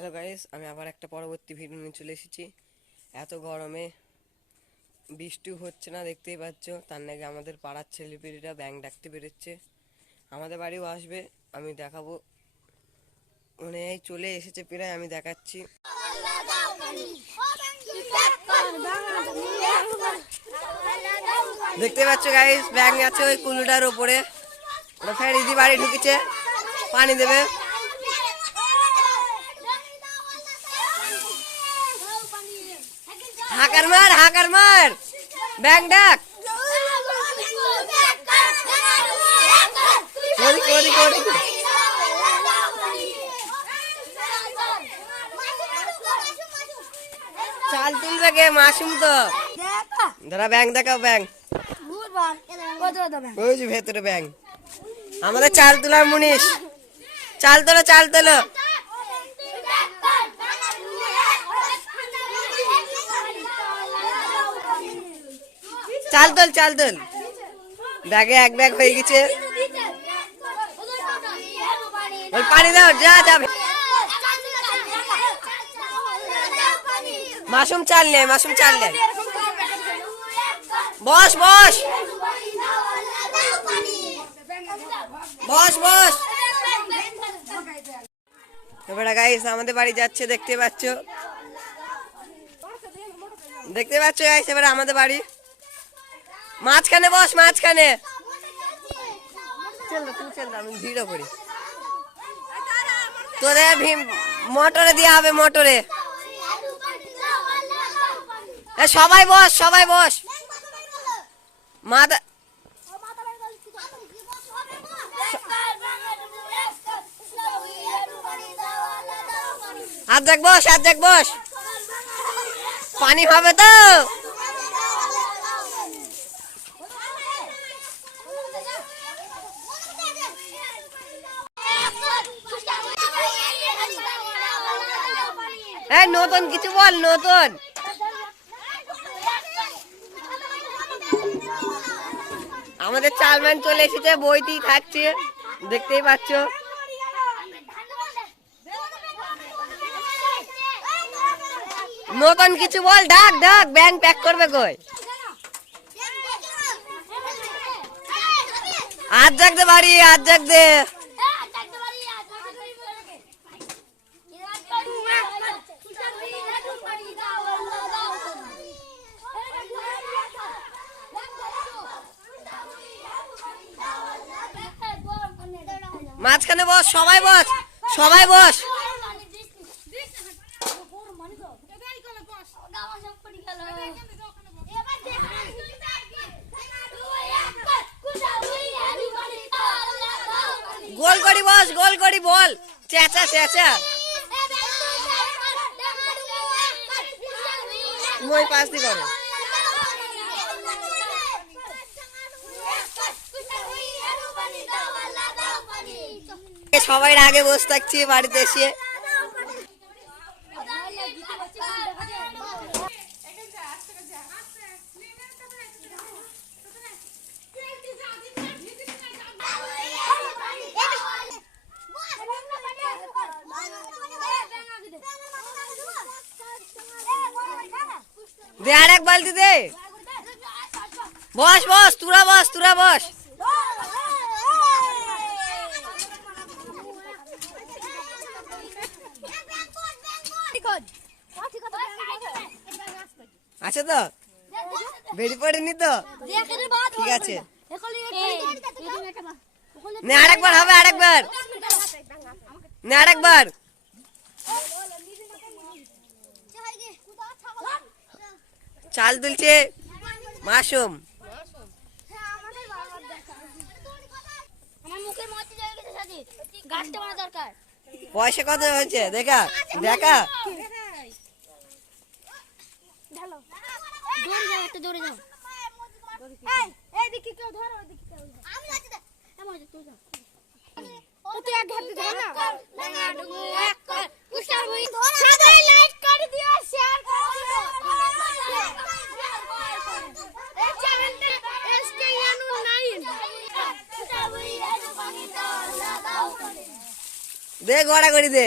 Hello guys আমি আবার একটা পরবর্তী ভিডিও নিয়ে চলে এসেছি। এত গরমে বৃষ্টি হচ্ছে না, দেখতেই পাচ্ছ। তার নাকি আমাদের পাড়ার ছেলেপিড়িরা ব্যাং ডাকতে বেরোচ্ছে। আমাদের বাড়িও আসবে, আমি দেখাবো। মানে চলে এসেছে প্রায়, আমি দেখাচ্ছি। দেখতে পাচ্ছ গাইস ব্যাং আছে ওই কুলুটার উপরে। ওটা ফের বাড়ি ঢুকেছে। পানি দেবে। হাকার মার হাকার মার। ব্যাং ডাক। চাল তুলবে কে? মাসুম তো। দাঁড়া, ব্যাং দেখাও, ব্যাং। ওই যে ভেতরে ব্যাং। আমাদের চাল তোলার মুনিশ। চাল তোলো চাল তোলো। চাল তোল চাল তোল ব্যাগে এক ব্যাগ হয়ে গেছে। পানি দাও, যা যাবে মাসুম চাল নেয় মাসুম চাল নেয় বস বস। বস বস। এবারে গাইস আমাদের বাড়ি যাচ্ছে, দেখতে পাচ্ছ। দেখতে পাচ্ছ গাইস এবারে আমাদের বাড়ি। মাঝখানে বস মাঝখানে। চল তুমি চল আমি ভিড়ও করি। তোদের ভি- মোটরে দেওয়া হবে মোটরে। সবাই বস সবাই বস। মাথা হাত দেখ বস হাত দেখ বস। পানি হবে তো? এ নতুন কিছু বল, নতুন। আমাদের চালম্যান চলে এসেছে বইতেই থাকছে, দেখতেই পাচ্ছ। নতুন কিছু বল ডাক ডাক ব্যাংক প্যাক করবে কই? আজ জাগতে বাড়ি আজ জাগতে মাঝখানে বস, সবাই বস সবাই বস। গোল করি বস, গোল করি, বল। চেঁচা চেঁচা। মই পাস দি করো সবাই আগে বসে থাকছি বাড়িতে এসে। দে আর এক বালতি দে। বস বস, তুরা বস তুরা বস। আছে তো? বেড়ি পড়েনি তো? ঠিক আছে। নে আরেকবার হবে, আরেকবার। নে আরেকবার। চাল তুলছে। মাসুম পয়সা কত হয়েছে? দেখা দেখা। দৌড়ে যাও একটা দৌড়ে যাও। এই এইদিকে কেউ ধরো ওইদিকে কেউ আমি যাচ্ছি দেখ। এমন তুই যাও তুই এক হাতে ধর না? ডাঙ্গা ডুঙ্গু এক কর। কুশার ভুই সবাই লাইক করে দিও শেয়ার করে দিও এই চ্যানেলটা এসকেএনউ 9 কুশার ভুই আর পানি দাও দাও। দে গড়া করি দে।